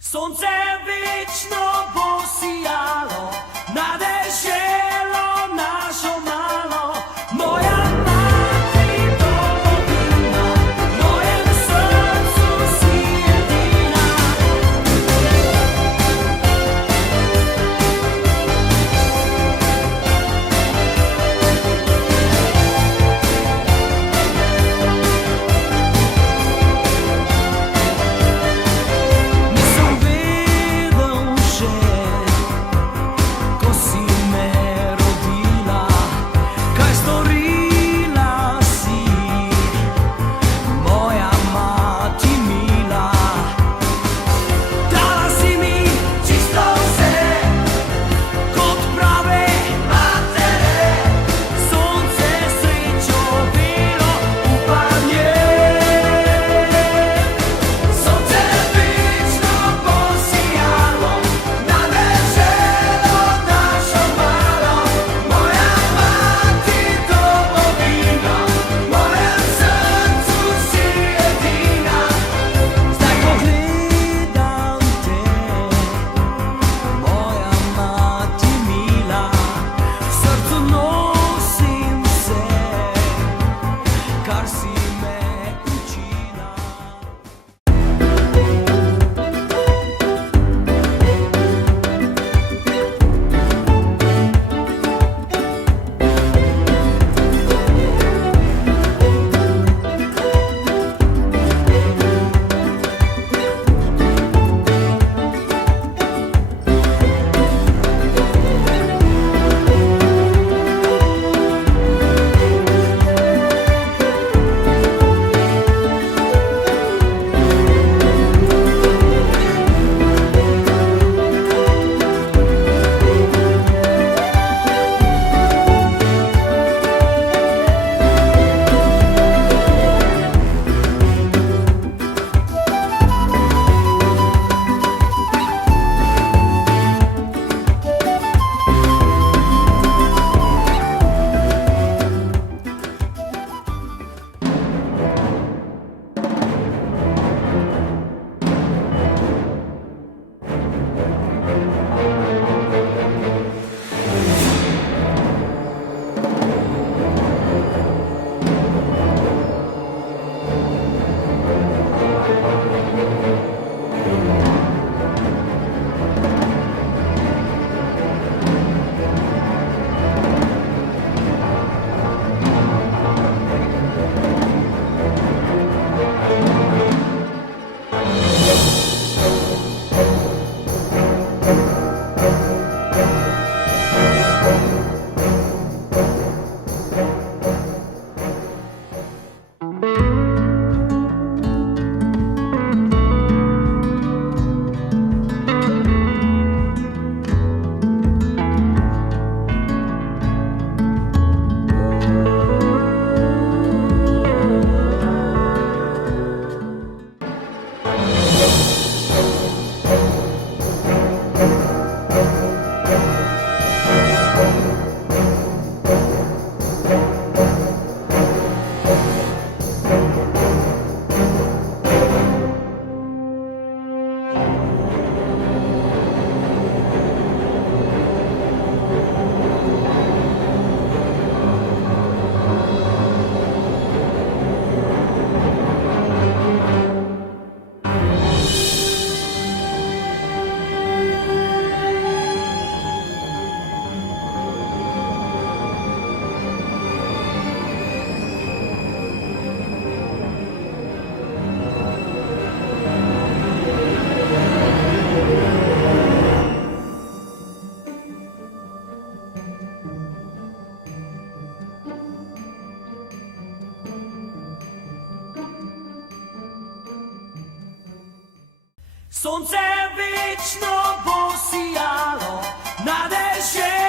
Sonce vечно posíjalo, nadešelo našo malo. Moja mati domovina, v mojem srcu si jedina. Nisem vedel še, ko si me rodila, kaj storila si, moja mati mila. Dala si mi čisto vse, kot prave matere, sonce, srečo, belo upanje. Sonce vечно posijalo, nadešelo našo malo. Moja mati domovina, v mojem srcu si edina. Zdaj ko gledam te, moja mati mila, v srcu nosim vse, kar si me učila. Sonce vечно posijalo, nadešelo